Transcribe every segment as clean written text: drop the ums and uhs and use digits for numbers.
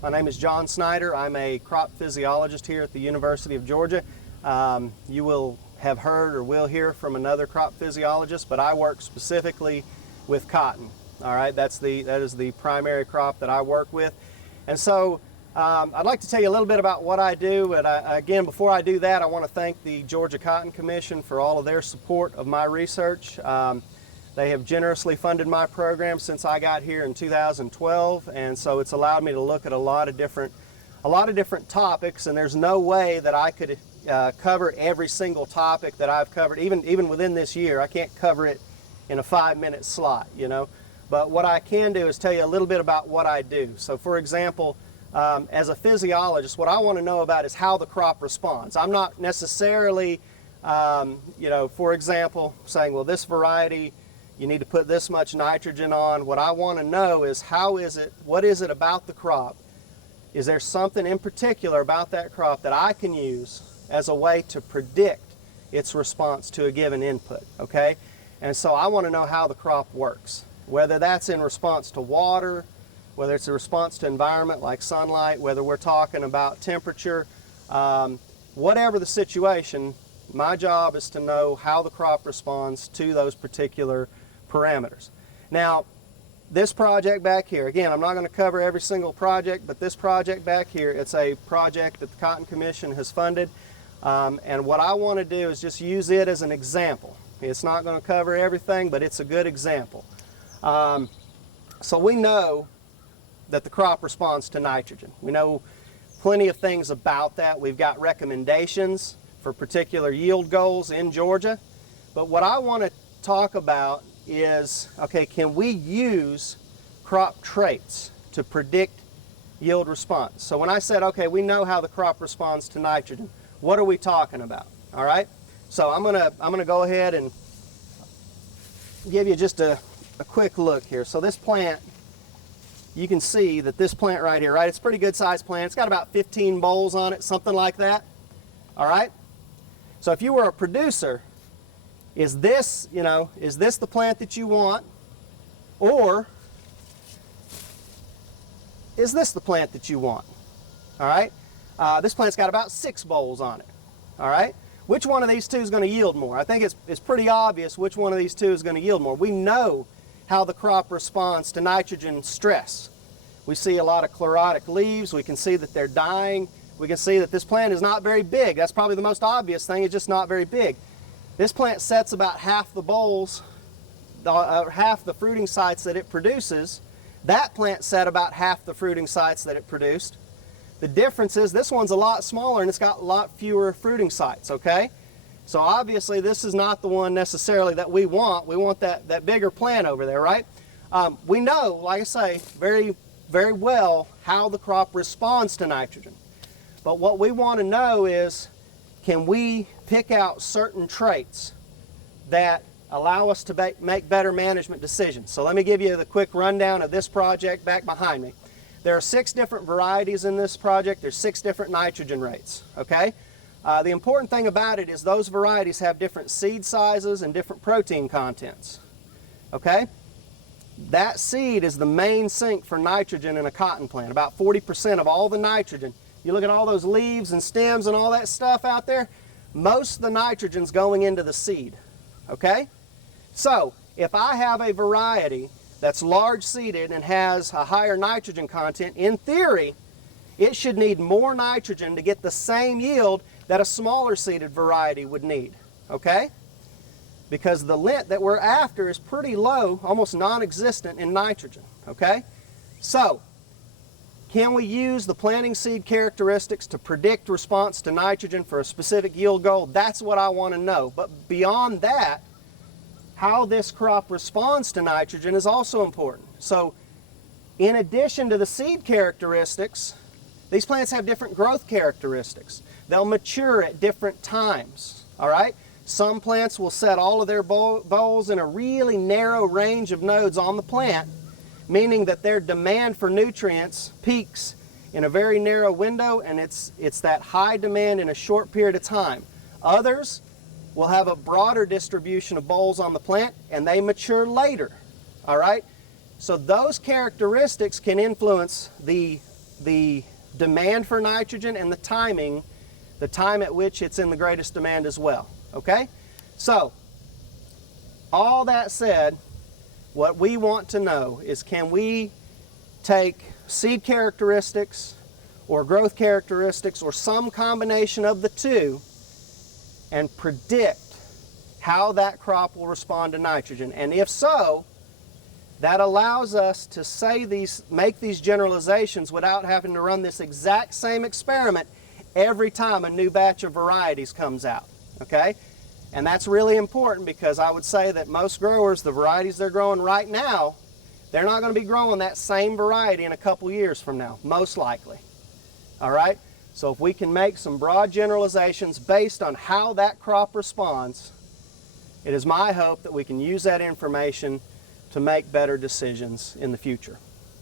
My name is John Snider. I'm a crop physiologist here at the University of Georgia. You will have heard or will hear from another crop physiologist, but I work specifically with cotton. All right, that is the primary crop that I work with. And so I'd like to tell you a little bit about what I do, but again, before I do that, I want to thank the Georgia Cotton Commission for all of their support of my research. They have generously funded my program since I got here in 2012, and so it's allowed me to look at a lot of different topics, and there's no way that I could cover every single topic that I've covered, even within this year. I can't cover it in a 5-minute slot, you know. But what I can do is tell you a little bit about what I do. So for example, as a physiologist, what I want to know about is how the crop responds. I'm not necessarily, you know, for example, saying, well, this variety, you need to put this much nitrogen on. What I want to know is what is it about the crop? Is there something in particular about that crop that I can use as a way to predict its response to a given input, okay? And so I want to know how the crop works, whether that's in response to water, whether it's a response to environment like sunlight, whether we're talking about temperature, whatever the situation, my job is to know how the crop responds to those particular parameters. Now, this project back here, again, I'm not going to cover every single project, but this project back here, it's a project that the Cotton Commission has funded, and what I want to do is just use it as an example. It's not going to cover everything, but it's a good example. So we know that the crop responds to nitrogen. We know plenty of things about that. We've got recommendations for particular yield goals in Georgia, but what I want to talk about is, okay, can we use crop traits to predict yield response? So when I said, okay, we know how the crop responds to nitrogen, what are we talking about? All right, so I'm gonna go ahead and give you just a quick look here. So this plant, you can see that this plant right here, right, it's a pretty good sized plant. It's got about 15 bolls on it, something like that. All right, so if you were a producer, is this the plant that you want, or is this the plant that you want? All right, this plant's got about 6 bolls on it. All right, which one of these two is going to yield more? I think it's pretty obvious which one of these two is going to yield more. We know how the crop responds to nitrogen stress. We see a lot of chlorotic leaves. We can see that they're dying. We can see that this plant is not very big. That's probably the most obvious thing. It's just not very big. This plant sets about half the bolls, half the fruiting sites that it produces. That plant set about half the fruiting sites that it produced. The difference is this one's a lot smaller and it's got a lot fewer fruiting sites, okay? So obviously this is not the one necessarily that we want. We want that bigger plant over there, right? We know, like I say, very, very well how the crop responds to nitrogen. But what we want to know is, can we pick out certain traits that allow us to make better management decisions? So let me give you the quick rundown of this project back behind me. There are 6 different varieties in this project. There's 6 different nitrogen rates, okay? The important thing about it is those varieties have different seed sizes and different protein contents, okay? That seed is the main sink for nitrogen in a cotton plant. About 40% of all the nitrogen. You look at all those leaves and stems and all that stuff out there, most of the nitrogen's going into the seed, okay? So if I have a variety that's large seeded and has a higher nitrogen content, in theory, it should need more nitrogen to get the same yield that a smaller seeded variety would need, okay? Because the lint that we're after is pretty low, almost non-existent in nitrogen, okay? So, can we use the planting seed characteristics to predict response to nitrogen for a specific yield goal? That's what I want to know. But beyond that, how this crop responds to nitrogen is also important. So in addition to the seed characteristics, these plants have different growth characteristics. They'll mature at different times, all right? Some plants will set all of their bolls in a really narrow range of nodes on the plant, meaning that their demand for nutrients peaks in a very narrow window, and it's that high demand in a short period of time. Others will have a broader distribution of bolls on the plant, and they mature later, all right? So those characteristics can influence the the demand for nitrogen and the time at which it's in the greatest demand as well, okay? So, all that said, what we want to know is, can we take seed characteristics or growth characteristics or some combination of the two and predict how that crop will respond to nitrogen? And if so, that allows us to make these generalizations without having to run this exact same experiment every time a new batch of varieties comes out, okay? And that's really important, because I would say that most growers, the varieties they're growing right now, they're not going to be growing that same variety in a couple years from now, most likely. All right? So if we can make some broad generalizations based on how that crop responds, it is my hope that we can use that information to make better decisions in the future.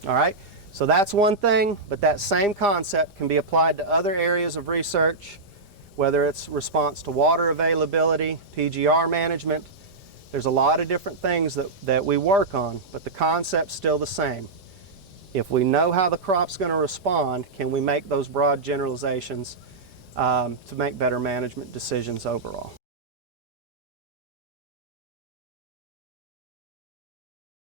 All right? So that's one thing, but that same concept can be applied to other areas of research, whether it's response to water availability, PGR management. There's a lot of different things that we work on, but the concept's still the same. If we know how the crop's going to respond, can we make those broad generalizations to make better management decisions overall?